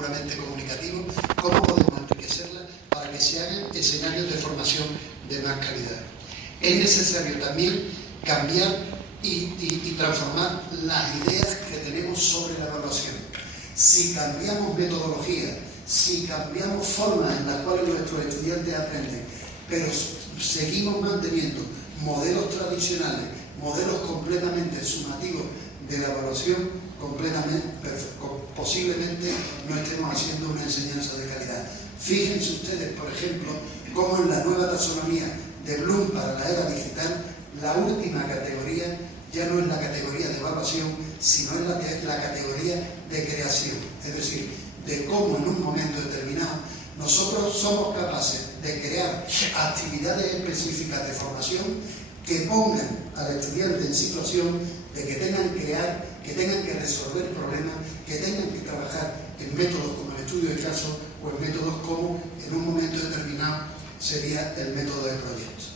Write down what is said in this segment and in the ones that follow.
puramente comunicativos, cómo podemos enriquecerla para que se hagan escenarios de formación de más calidad. Es necesario también cambiar y transformar las ideas que tenemos sobre la evaluación. Si cambiamos metodología, si cambiamos formas en las cuales nuestros estudiantes aprenden, pero seguimos manteniendo modelos tradicionales, modelos completamente sumativos de la evaluación, posiblemente no estemos haciendo una enseñanza de calidad. Fíjense ustedes, por ejemplo, cómo en la nueva taxonomía de Bloom para la era digital, la última categoría ya no es la categoría de evaluación, sino es la categoría de creación. Es decir, de cómo en un momento determinado nosotros somos capaces de crear actividades específicas de formación que pongan al estudiante en situación de que tengan que crear, que tengan que resolver problemas, que tengan que trabajar en métodos como el estudio de caso o en métodos como en un momento determinado sería el método de proyectos.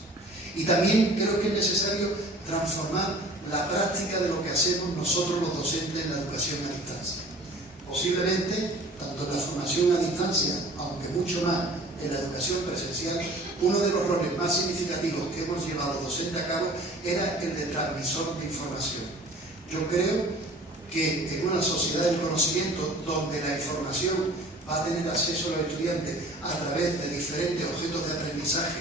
Y también creo que es necesario transformar la práctica de lo que hacemos nosotros los docentes en la educación a distancia. Posiblemente, tanto en la formación a distancia, aunque mucho más en la educación presencial, uno de los roles más significativos que hemos llevado los docentes a cabo era el de transmisor de información. Yo creo que en una sociedad del conocimiento donde la información va a tener acceso a los estudiantes a través de diferentes objetos de aprendizaje,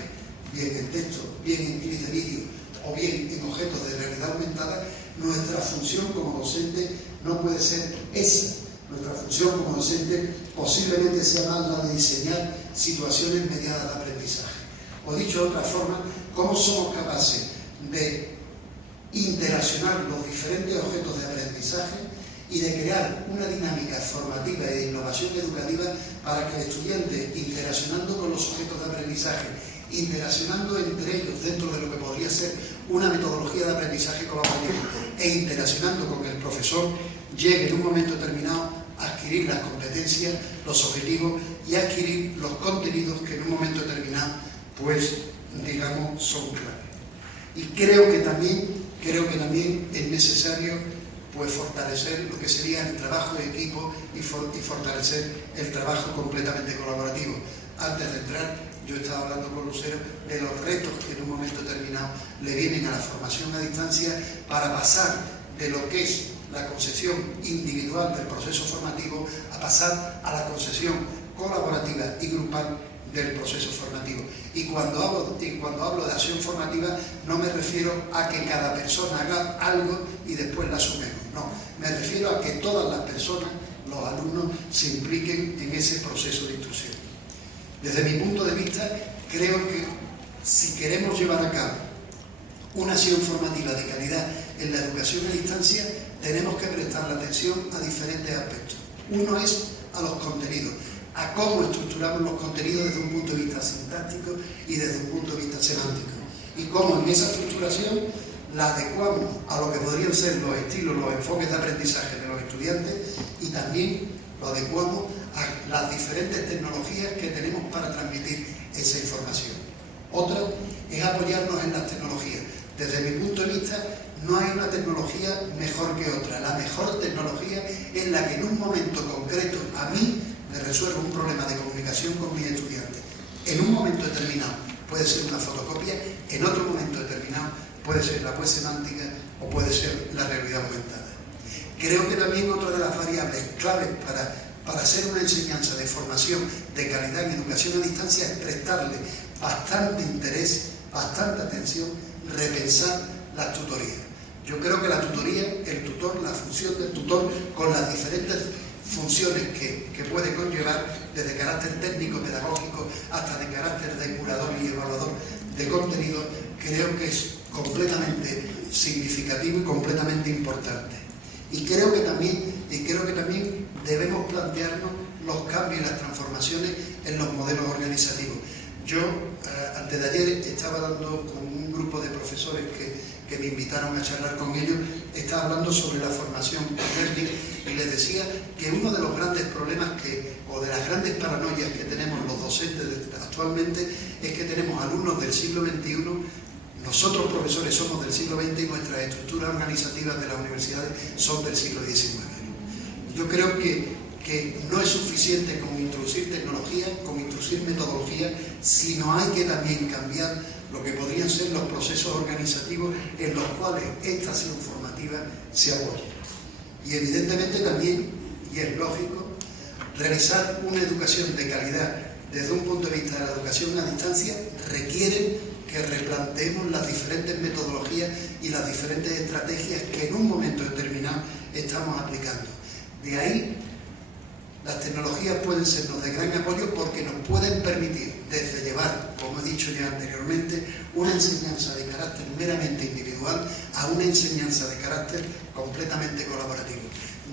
bien en texto, bien en clips de vídeo o bien en objetos de realidad aumentada, nuestra función como docente no puede ser esa. Nuestra función como docente posiblemente sea más la de diseñar situaciones mediadas de aprendizaje. O dicho de otra forma, cómo somos capaces de interaccionar los diferentes objetos de aprendizaje y de crear una dinámica formativa y de innovación educativa para que el estudiante, interaccionando con los objetos de aprendizaje, interaccionando entre ellos dentro de lo que podría ser una metodología de aprendizaje colaborativo e interaccionando con el profesor, llegue en un momento determinado a adquirir las competencias, los objetivos y a adquirir los contenidos que en un momento determinado, pues, digamos, son clave. Y creo que también es necesario, pues, fortalecer lo que sería el trabajo de equipo y fortalecer el trabajo completamente colaborativo. Antes de entrar, yo estaba hablando con Lucero de los retos que en un momento determinado le vienen a la formación a distancia para pasar de lo que es la concepción individual del proceso formativo a pasar a la concepción colaborativa y grupal del proceso formativo. Y cuando hablo de acción formativa no me refiero a que cada persona haga algo y después la asumemos. No, me refiero a que todas las personas, los alumnos, se impliquen en ese proceso de instrucción. Desde mi punto de vista, creo que si queremos llevar a cabo una acción formativa de calidad en la educación a distancia, tenemos que prestar la atención a diferentes aspectos. Uno es a los contenidos, a cómo estructuramos los contenidos desde un punto de vista sintáctico y desde un punto de vista semántico. Y cómo en esa estructuración la adecuamos a lo que podrían ser los estilos, los enfoques de aprendizaje de los estudiantes y también lo adecuamos a las diferentes tecnologías que tenemos para transmitir esa información. Otra es apoyarnos en las tecnologías. Desde mi punto de vista, no hay una tecnología mejor que otra. La mejor tecnología es la que en un momento concreto a mí me resuelve un problema de comunicación con mis estudiantes. En un momento determinado puede ser una fotocopia, en otro momento determinado puede ser la web semántica o puede ser la realidad aumentada. Creo que también otra de las variables claves para hacer una enseñanza de formación de calidad en educación a distancia es prestarle bastante interés, bastante atención, repensar las tutorías. Yo creo que la tutoría, el tutor, la función del tutor con las diferentes funciones que puede conllevar, desde carácter técnico, pedagógico, hasta de carácter de curador y evaluador de contenido, creo que es completamente significativo y completamente importante. Y creo que también debemos plantearnos los cambios y las transformaciones en los modelos organizativos. Yo, antes de ayer, estaba hablando con un grupo de profesores que me invitaron a charlar con ellos, estaba hablando sobre la formación learning y les decía que uno de los grandes problemas o de las grandes paranoias que tenemos los docentes actualmente es que tenemos alumnos del siglo XXI. Nosotros, profesores, somos del siglo XX y nuestras estructuras organizativas de las universidades son del siglo XIX. Yo creo que que no es suficiente con introducir tecnología, con introducir metodología, sino hay que también cambiar lo que podrían ser los procesos organizativos en los cuales esta acción formativa se apoya. Y evidentemente también, y es lógico, realizar una educación de calidad desde un punto de vista de la educación a distancia requiere que replanteemos las diferentes metodologías y las diferentes estrategias que en un momento determinado estamos aplicando. De ahí, las tecnologías pueden sernos de gran apoyo porque nos pueden permitir desde llevar, como he dicho ya anteriormente, una enseñanza de carácter meramente individual a una enseñanza de carácter completamente colaborativo,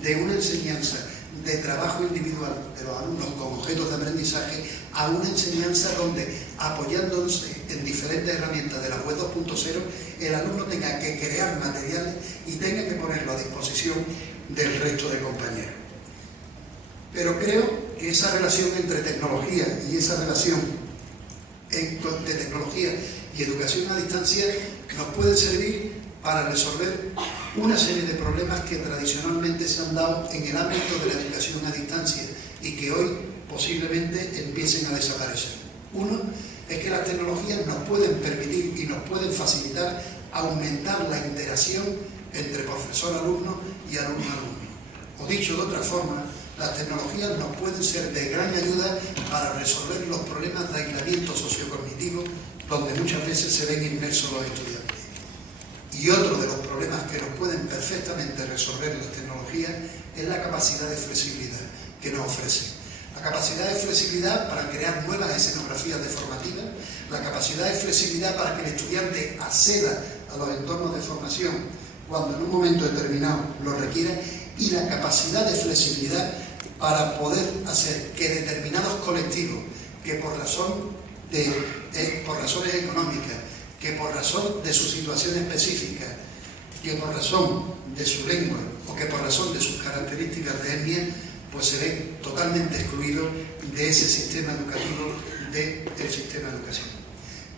de una enseñanza de trabajo individual de los alumnos con objetos de aprendizaje a una enseñanza donde, apoyándose en diferentes herramientas de la web 2.0, el alumno tenga que crear materiales y tenga que ponerlo a disposición del resto de compañeros. Pero creo que esa relación entre tecnología y esa relación de tecnología y educación a distancia nos puede servir para resolver una serie de problemas que tradicionalmente se han dado en el ámbito de la educación a distancia y que hoy posiblemente empiecen a desaparecer. Uno es que las tecnologías nos pueden permitir y nos pueden facilitar aumentar la interacción entre profesor-alumno y alumno-alumno. O dicho de otra forma, las tecnologías nos pueden ser de gran ayuda para resolver los problemas de aislamiento sociocognitivo donde muchas veces se ven inmersos los estudiantes. Y otro de los problemas que nos pueden perfectamente resolver las tecnologías es la capacidad de flexibilidad que nos ofrece. La capacidad de flexibilidad para crear nuevas escenografías formativas, la capacidad de flexibilidad para que el estudiante acceda a los entornos de formación cuando en un momento determinado lo requiera, y la capacidad de flexibilidad para poder hacer que determinados colectivos que por razones económicas, que por razón de su situación específica, que por razón de su lengua o que por razón de sus características de etnia, pues se ven totalmente excluidos de ese sistema educativo, del sistema de educación.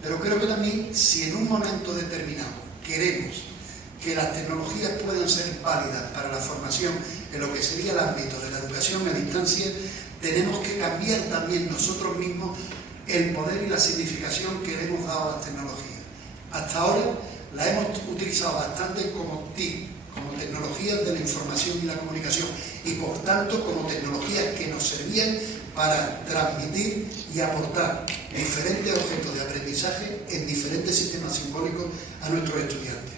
Pero creo que también, si en un momento determinado queremos que las tecnologías puedan ser válidas para la formación en lo que sería el ámbito de la educación a distancia, tenemos que cambiar también nosotros mismos el poder y la significación que le hemos dado a las tecnologías. Hasta ahora la hemos utilizado bastante como TIC, como tecnologías de la información y la comunicación, y por tanto como tecnologías que nos servían para transmitir y aportar diferentes objetos de aprendizaje en diferentes sistemas simbólicos a nuestros estudiantes.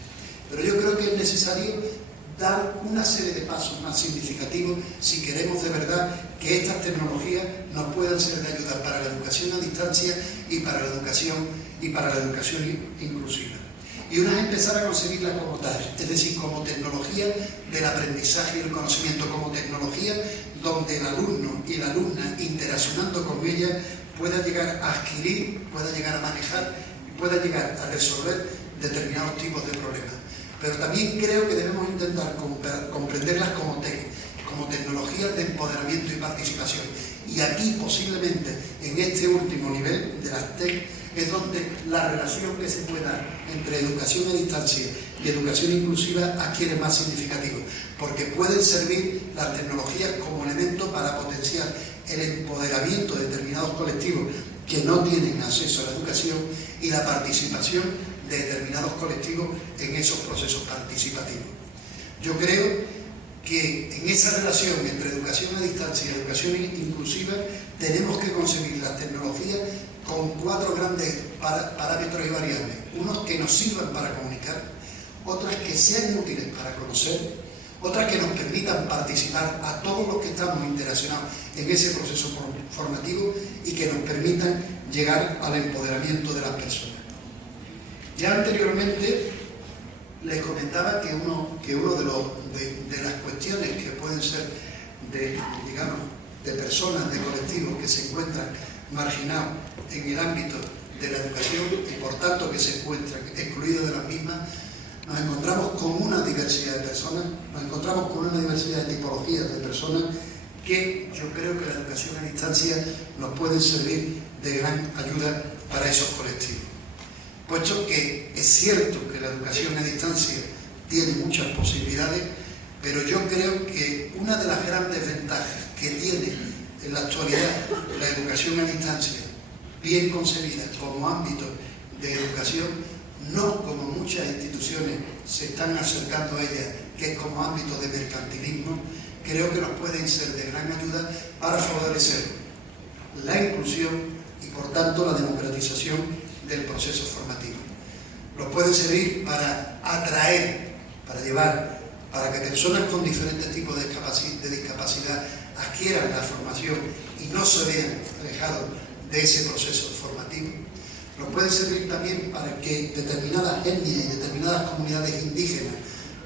Pero yo creo que es necesario dar una serie de pasos más significativos si queremos de verdad que estas tecnologías nos puedan ser de ayuda para la educación a distancia y para la educación inclusiva. Y una es empezar a concebirla como tal, es decir, como tecnología del aprendizaje y el conocimiento, como tecnología donde el alumno y la alumna, interaccionando con ella, pueda llegar a adquirir, pueda llegar a manejar y pueda llegar a resolver determinados tipos de problemas. Pero también creo que debemos intentar comprenderlas como tecnologías de empoderamiento y participación. Y aquí, posiblemente, en este último nivel de las TEC, es donde la relación que se puede dar entre educación a distancia y educación inclusiva adquiere más significativo, porque pueden servir las tecnologías como elemento para potenciar el empoderamiento de determinados colectivos que no tienen acceso a la educación y la participación de determinados colectivos en esos procesos participativos. Yo creo que en esa relación entre educación a distancia y educación inclusiva tenemos que concebir las tecnologías con 4 grandes parámetros y variables. Unos que nos sirvan para comunicar, otras que sean útiles para conocer, otras que nos permitan participar a todos los que estamos interaccionados en ese proceso formativo y que nos permitan llegar al empoderamiento de las personas. Ya anteriormente les comentaba que uno de las cuestiones que pueden ser de personas, de colectivos que se encuentran marginados en el ámbito de la educación y por tanto que se encuentran excluidos de las mismas, nos encontramos con una diversidad de personas, nos encontramos con una diversidad de tipologías de personas que yo creo que la educación a distancia nos puede servir de gran ayuda para esos colectivos. Puesto que es cierto que la educación a distancia tiene muchas posibilidades, pero yo creo que una de las grandes ventajas que tiene en la actualidad la educación a distancia, bien concebida como ámbito de educación, no como muchas instituciones se están acercando a ella, que es como ámbito de mercantilismo, creo que nos pueden ser de gran ayuda para favorecer la inclusión y, por tanto, la democratización del proceso formativo. Nos pueden servir para atraer, para llevar, para que personas con diferentes tipos de discapacidad adquieran la formación y no se vean alejados de ese proceso formativo. Nos puede servir también para que determinadas etnias y determinadas comunidades indígenas,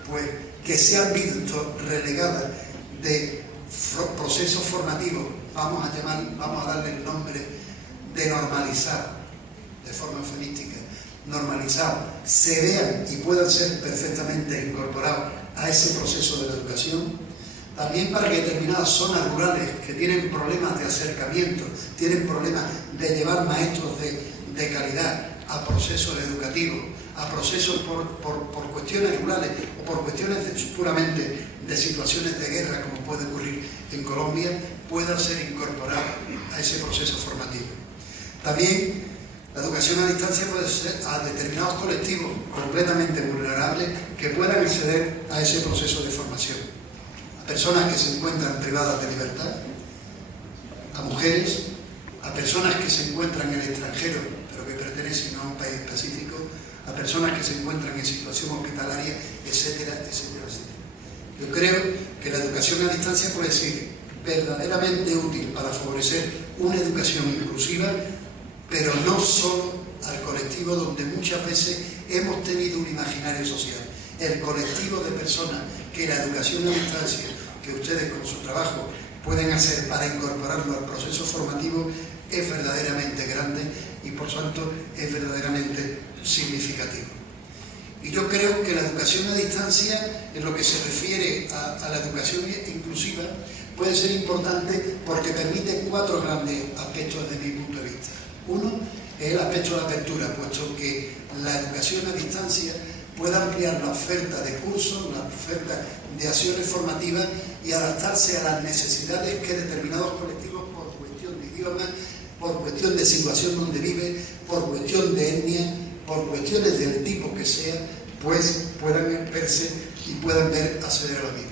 pues, que se han visto relegadas de procesos formativos, vamos a darle el nombre de normalizar, de forma eufemística, normalizado, se vean y puedan ser perfectamente incorporados a ese proceso de la educación. También para que determinadas zonas rurales que tienen problemas de acercamiento, tienen problemas de llevar maestros de calidad a procesos educativos, a procesos por cuestiones rurales o por cuestiones puramente de situaciones de guerra, como puede ocurrir en Colombia, puedan ser incorporados a ese proceso formativo. También la educación a distancia puede ser a determinados colectivos completamente vulnerables que puedan acceder a ese proceso de formación. A personas que se encuentran privadas de libertad, a mujeres, a personas que se encuentran en el extranjero pero que pertenecen a un país específico, a personas que se encuentran en situación hospitalaria, etcétera, etcétera, etcétera. Yo creo que la educación a distancia puede ser verdaderamente útil para favorecer una educación inclusiva, pero no solo al colectivo donde muchas veces hemos tenido un imaginario social. El colectivo de personas que la educación a distancia, que ustedes con su trabajo pueden hacer para incorporarlo al proceso formativo, es verdaderamente grande y por tanto es verdaderamente significativo. Y yo creo que la educación a distancia, en lo que se refiere a la educación inclusiva, puede ser importante porque permite 4 grandes aspectos desde mi punto de vista. Uno es el aspecto de apertura, puesto que la educación a distancia puede ampliar la oferta de cursos, la oferta de acciones formativas y adaptarse a las necesidades que determinados colectivos, por cuestión de idioma, por cuestión de situación donde vive, por cuestión de etnia, por cuestiones del tipo que sea, pues puedan verse y puedan ver acceder a lo mismo.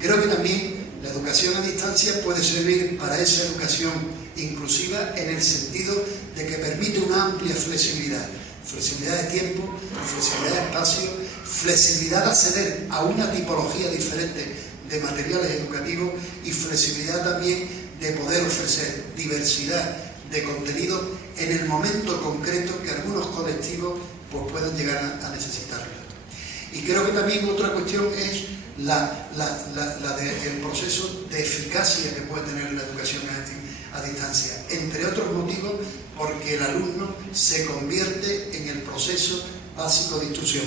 Creo que también la educación a distancia puede servir para esa educación inclusiva en el sentido de que permite una amplia flexibilidad de tiempo, flexibilidad de espacio, flexibilidad de acceder a una tipología diferente de materiales educativos y flexibilidad también de poder ofrecer diversidad de contenido en el momento concreto que algunos colectivos pues, puedan llegar a necesitarlo. Y creo que también otra cuestión es el proceso de eficacia que puede tener la educación a distancia, entre otros motivos porque el alumno se convierte en el proceso básico de instrucción.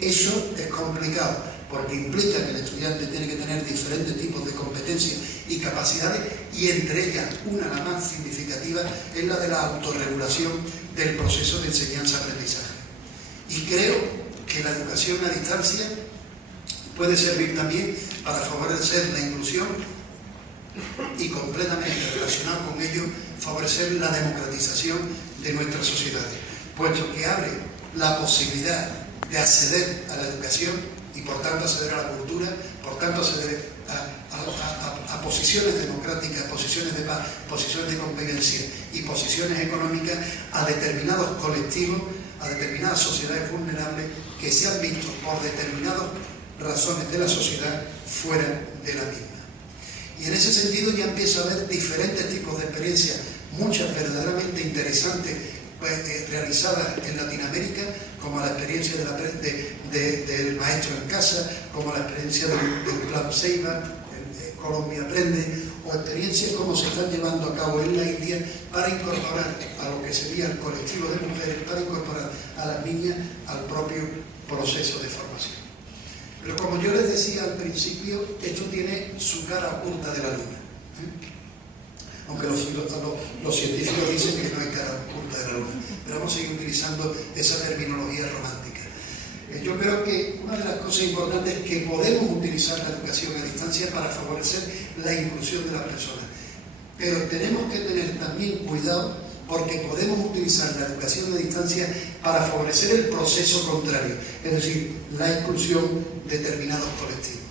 Eso es complicado porque implica que el estudiante tiene que tener diferentes tipos de competencias y capacidades y entre ellas una, la más significativa, es la de la autorregulación del proceso de enseñanza-aprendizaje. Y creo que la educación a distancia puede servir también para favorecer la inclusión y completamente relacionado con ello, favorecer la democratización de nuestras sociedades, puesto que abre la posibilidad de acceder a la educación y por tanto acceder a la cultura, por tanto acceder a posiciones democráticas, posiciones de paz, posiciones de convivencia y posiciones económicas a determinados colectivos, a determinadas sociedades vulnerables que se han visto por determinadas razones de la sociedad fuera de la misma. Y en ese sentido ya empieza a haber diferentes tipos de experiencias, muchas verdaderamente interesantes realizadas en Latinoamérica, como la experiencia del maestro en casa, como la experiencia del Plan Ceiba, Colombia Aprende, o experiencias como se están llevando a cabo en la India para incorporar a lo que sería el colectivo de mujeres, para incorporar a las niñas al propio proceso de formación. Pero como yo les decía al principio, esto tiene su cara oculta de la luna. Aunque los científicos dicen que no hay cara oculta de la luna. Pero vamos a seguir utilizando esa terminología romántica. Yo creo que una de las cosas importantes es que podemos utilizar la educación a distancia para favorecer la inclusión de las personas. Pero tenemos que tener también cuidado porque podemos utilizar la educación a distancia para favorecer el proceso contrario, es decir, la exclusión de determinados colectivos.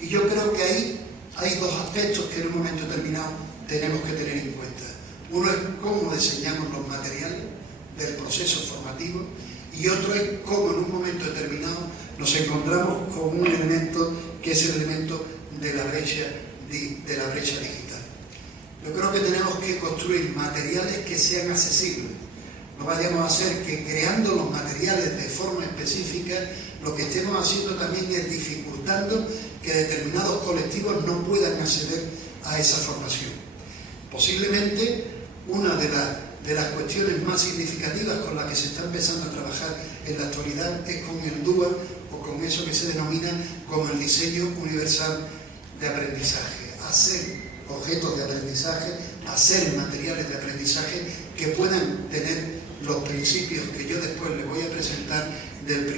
Y yo creo que ahí hay dos aspectos que en un momento determinado tenemos que tener en cuenta. Uno es cómo diseñamos los materiales del proceso formativo y otro es cómo en un momento determinado nos encontramos con un elemento que es el elemento de la brecha digital. Yo creo que tenemos que construir materiales que sean accesibles. No vayamos a hacer que creando los materiales de forma específica, lo que estemos haciendo también es dificultando que determinados colectivos no puedan acceder a esa formación. Posiblemente una de las cuestiones más significativas con las que se está empezando a trabajar en la actualidad es con el DUA o con eso que se denomina como el diseño universal de aprendizaje. Hacer objetos de aprendizaje, hacer materiales de aprendizaje que puedan tener los principios que yo después les voy a presentar de los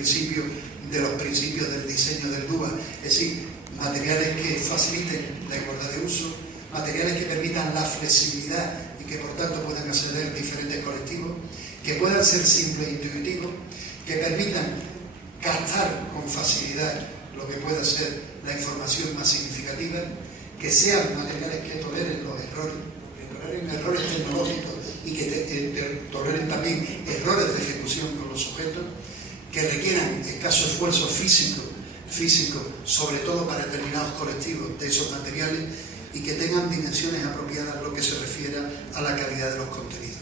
principios del diseño del DUA, es decir, materiales que faciliten la igualdad de uso, materiales que permitan la flexibilidad y que por tanto puedan acceder diferentes colectivos, que puedan ser simples e intuitivos, que permitan captar con facilidad lo que pueda ser la información más significativa, que sean materiales que toleren los errores, que toleren errores tecnológicos y que toleren también errores de ejecución con los sujetos, que requieran escaso esfuerzo físico, sobre todo para determinados colectivos de esos materiales, y que tengan dimensiones apropiadas en lo que se refiere a la calidad de los contenidos.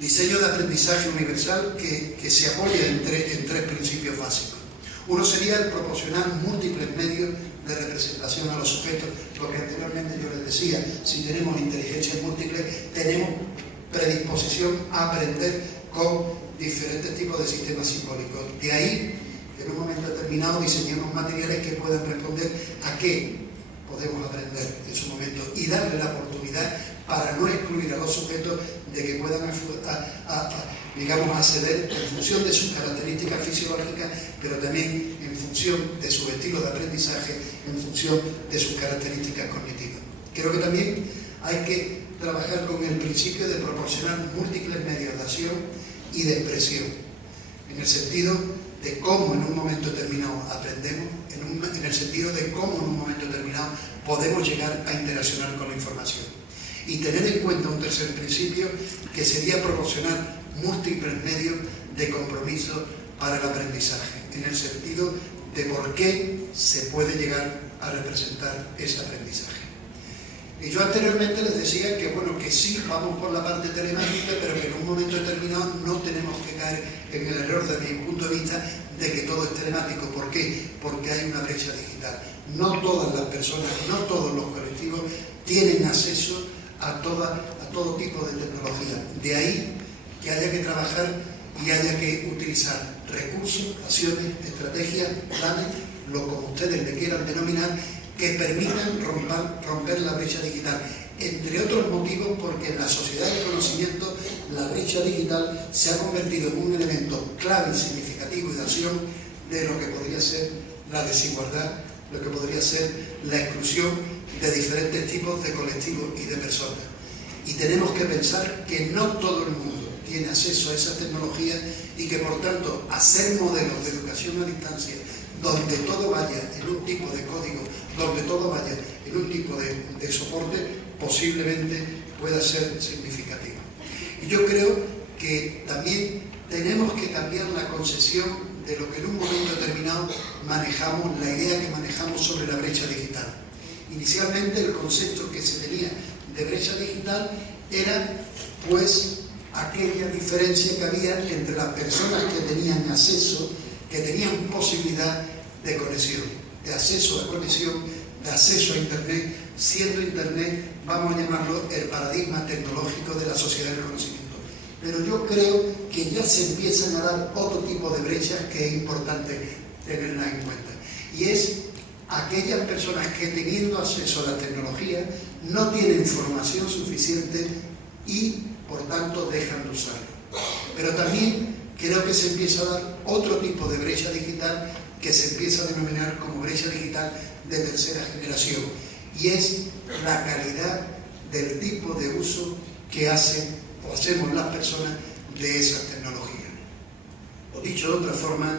Diseño de aprendizaje universal que se apoya en tres principios básicos. Uno sería el proporcionar múltiples medios de representación a los sujetos, lo que anteriormente yo les decía, si tenemos inteligencia múltiple, tenemos predisposición a aprender con diferentes tipos de sistemas simbólicos. De ahí, en un momento determinado, diseñamos materiales que puedan responder a qué podemos aprender en su momento y darle la oportunidad para no excluir a los sujetos de que puedan acceder en función de sus características fisiológicas, pero también en función de sus estilos de aprendizaje, en función de sus características cognitivas. Creo que también hay que trabajar con el principio de proporcionar múltiples medios de acción y de expresión, en el sentido de cómo en un momento determinado aprendemos, en el sentido de cómo en un momento determinado podemos llegar a interaccionar con la información. Y tener en cuenta un tercer principio, que sería proporcionar múltiples medios de compromiso para el aprendizaje, en el sentido de por qué se puede llegar a representar ese aprendizaje. Y yo anteriormente les decía que, bueno, que sí, vamos por la parte telemática, pero que en un momento determinado no tenemos que caer en el error, desde mi punto de vista, de que todo es telemático. ¿Por qué? Porque hay una brecha digital. No todas las personas, no todos los colectivos tienen acceso a todo tipo de tecnología. De ahí que haya que trabajar y haya que utilizar recursos, acciones, estrategias, planes, lo como ustedes le quieran denominar, que permitan romper la brecha digital. Entre otros motivos, porque en la sociedad del conocimiento la brecha digital se ha convertido en un elemento clave y significativo de acción de lo que podría ser la desigualdad, lo que podría ser la exclusión de diferentes tipos de colectivos y de personas. Y tenemos que pensar que no todo el mundo tiene acceso a esa tecnología y que por tanto hacer modelos de educación a distancia donde todo vaya en un tipo de código, donde todo vaya en un tipo de soporte, posiblemente pueda ser significativo. Y yo creo que también tenemos que cambiar la concepción de lo que en un momento determinado manejamos, la idea que manejamos sobre la brecha digital. Inicialmente el concepto que se tenía de brecha digital era, pues, aquella diferencia que había entre las personas que tenían acceso, que tenían posibilidad de conexión, de acceso a conexión, de acceso a Internet, siendo Internet, vamos a llamarlo, el paradigma tecnológico de la sociedad del conocimiento. Pero yo creo que ya se empiezan a dar otro tipo de brechas que es importante tenerlas en cuenta. Y es aquellas personas que teniendo acceso a la tecnología no tienen formación suficiente y por tanto dejan de usarlo. Pero también creo que se empieza a dar otro tipo de brecha digital que se empieza a denominar como brecha digital de tercera generación, y es la calidad del tipo de uso que hacen o hacemos las personas de esas tecnologías. O dicho de otra forma,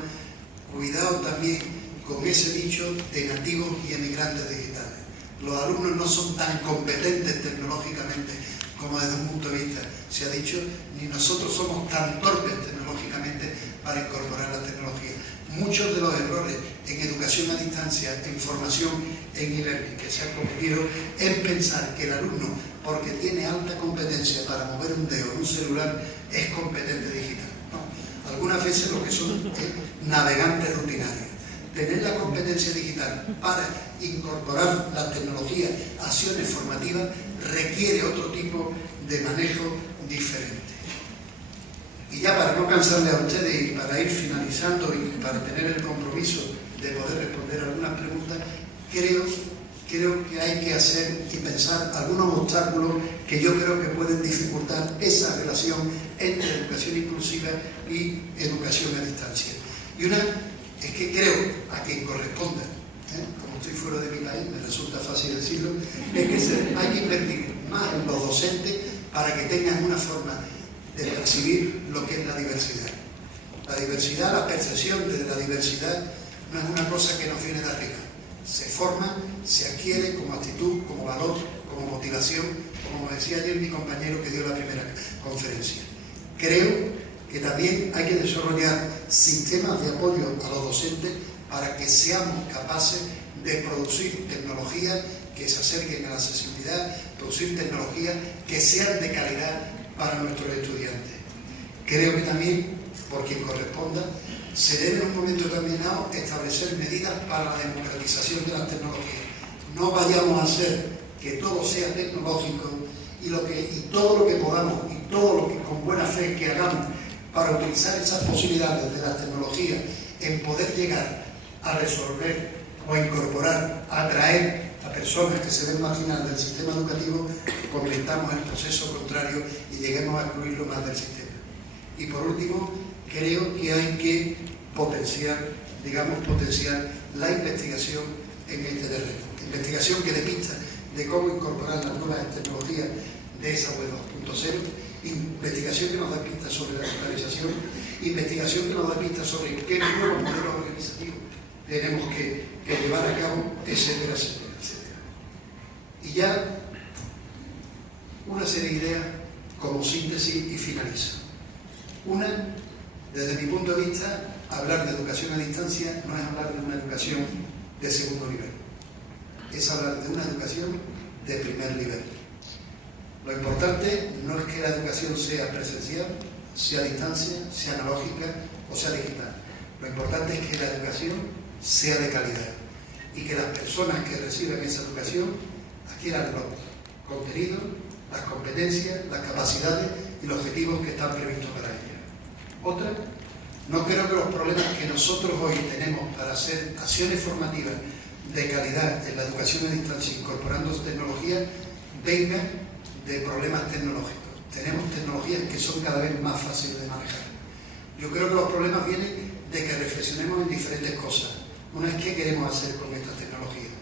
cuidado también con ese dicho de nativos y emigrantes digitales. Los alumnos no son tan competentes tecnológicamente como desde un punto de vista se ha dicho, ni nosotros somos tan torpes tecnológicamente para incorporar la tecnología. Muchos de los errores en educación a distancia, en formación, en e-learning que se han cometido es pensar que el alumno, porque tiene alta competencia para mover un dedo en un celular, es competente digital. No. Algunas veces lo que son navegantes rutinarios. Tener la competencia digital para incorporar la tecnología a acciones formativas requiere otro tipo de manejo diferente. Y ya para no cansarle a ustedes y para ir finalizando y para tener el compromiso de poder responder algunas preguntas, creo que hay que hacer y pensar algunos obstáculos que yo creo que pueden dificultar esa relación entre educación inclusiva y educación a distancia. Y una es que creo, a quien corresponda, como estoy fuera de mi país, me resulta fácil decirlo, es que hay que invertir más en los docentes para que tengan una forma de percibir lo que es la diversidad. La diversidad, la percepción de la diversidad no es una cosa que nos viene de arriba. Se forma, se adquiere como actitud, como valor, como motivación, como decía ayer mi compañero que dio la primera conferencia. Creo que también hay que desarrollar sistemas de apoyo a los docentes para que seamos capaces de producir tecnologías que se acerquen a la accesibilidad, producir tecnologías que sean de calidad para nuestros estudiantes. Creo que también, por quien corresponda, se debe en un momento determinado establecer medidas para la democratización de las tecnologías. No vayamos a hacer que todo sea tecnológico y todo lo que podamos y todo lo que con buena fe que hagamos para utilizar esas posibilidades de las tecnologías en poder llegar a resolver o a incorporar, a atraer a personas que se ven marginadas del sistema educativo, convirtamos el proceso contrario y lleguemos a excluirlo más del sistema. Y por último, creo que hay que potenciar la investigación en este terreno. Investigación que dé pistas de cómo incorporar las nuevas tecnologías de esa web 2.0, investigación que nos da pistas sobre la digitalización, investigación que nos da pistas sobre qué nuevos modelos organizativos tenemos que llevar a cabo, etcétera, etcétera, etcétera. Y ya una serie de ideas como síntesis y finalizo. Una, desde mi punto de vista, hablar de educación a distancia no es hablar de una educación de segundo nivel, es hablar de una educación de primer nivel. Lo importante no es que la educación sea presencial, sea a distancia, sea analógica o sea digital. Lo importante es que la educación sea de calidad y que las personas que reciben esa educación adquieran los contenidos, las competencias, las capacidades y los objetivos que están previstos para ella. Otra, no creo que los problemas que nosotros hoy tenemos para hacer acciones formativas de calidad en la educación a distancia incorporando tecnologías vengan de problemas tecnológicos. Tenemos tecnologías que son cada vez más fáciles de manejar. Yo creo que los problemas vienen de que reflexionemos en diferentes cosas. Una es qué queremos hacer con estas tecnologías.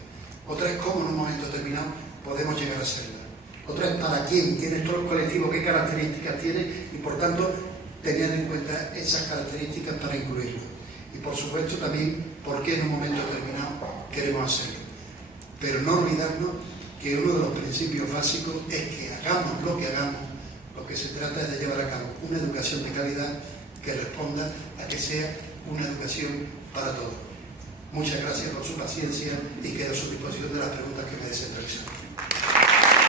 Otra es cómo en un momento determinado podemos llegar a hacerlas. Otra es para quién tiene todo el colectivo, qué características tiene y por tanto tener en cuenta esas características para incluirlo. Y por supuesto también por qué en un momento determinado queremos hacerlo. Pero no olvidarnos que uno de los principios básicos es que hagamos lo que hagamos, lo que se trata es de llevar a cabo una educación de calidad que responda a que sea una educación para todos. Muchas gracias por su paciencia y quedo a su disposición de las preguntas que me deseen realizar.